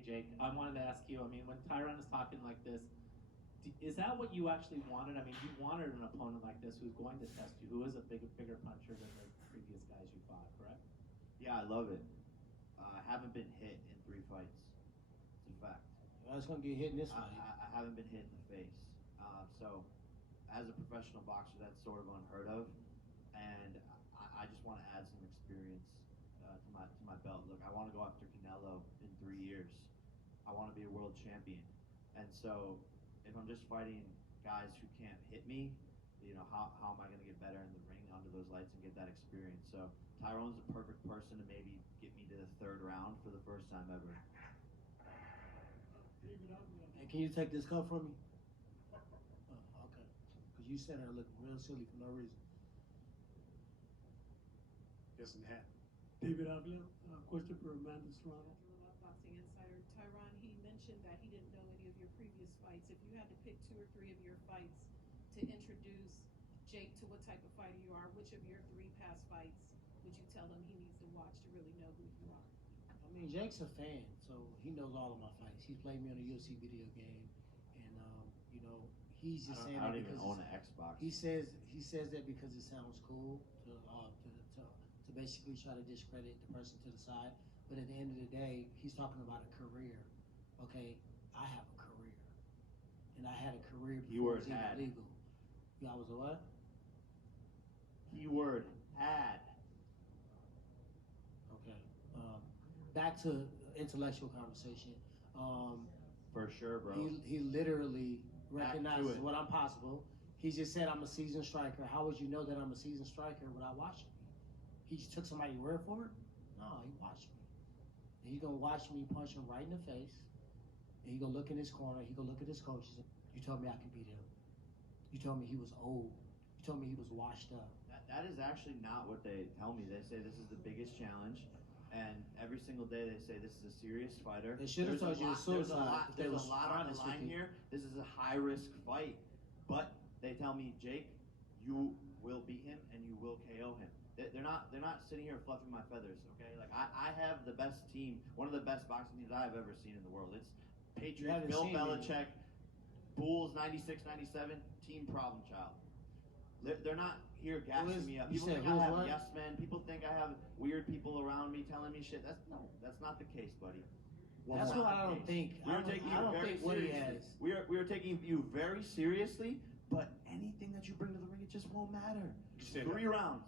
Hey Jake, I wanted to ask you, I mean, when Tyron is talking like this, is that what you actually wanted? I mean, you wanted an opponent like this who's going to test you, who is a bigger puncher than the previous guys you fought, correct? Yeah, I love it. I haven't been hit in 3 fights. It's a fact. I was going to get hit in this fight. I haven't been hit in the face. So, as a professional boxer, that's sort of unheard of. And I just want to add some experience to my belt. Look, I want to go after Canelo in 3 years. I want to be a world champion. And so, if I'm just fighting guys who can't hit me, you know, how am I going to get better in the ring under those lights and get that experience? So Tyron's the perfect person to maybe get me to the 3rd round for the first time ever. And can you take this cup from me? Okay. Because you sat there looking real silly for no reason. Doesn't happen. David Avila, question for Amanda Serrano. Boxing Insider. Tyron, he mentioned that he didn't know any of your previous fights. If you had to pick 2 or 3 of your fights to introduce Jake to what type of fighter you are, which of your 3 past fights would you tell him he needs to watch to really know who you are? I mean, Jake's a fan, so he knows all of my fights. He's played me on a UFC video game, and you know, he's just saying I that don't even because own an Xbox. he says that because it sounds cool to basically try to discredit the person to the side. But at the end of the day, he's talking about a career. Okay, I have a career, and I had a career before it was even legal. Yeah, I was a what? Keyword had. Okay. Back to intellectual conversation. For sure, bro. He literally recognizes what I'm possible. He just said I'm a seasoned striker. How would you know that I'm a seasoned striker without watching me? He just took somebody's word for it? No, he watched me. And he's gonna watch me punch him right in the face. And he's gonna look in his corner, he gonna look at his coaches. You told me I could beat him. You told me he was old. You told me he was washed up. That is actually not what they tell me. They say this is the biggest challenge, and every single day they say this is a serious fighter. They should have told you it's suicide. There's a lot on the line here. This is a high-risk fight, but they tell me, Jake, you will beat him and you will KO him. They're not sitting here fluffing my feathers, okay? Like I have the best team, one of the best boxing teams I've ever seen in the world. It's Patriots, Bill Belichick, Bulls, 96, 97, team problem child. They're not here gassing me up. People think I have yes men. People think I have weird people around me telling me shit. That's not the case, buddy. That's what I don't think. I don't think what he has. We are taking you very seriously, but anything that you bring to the ring, it just won't matter. 3 rounds.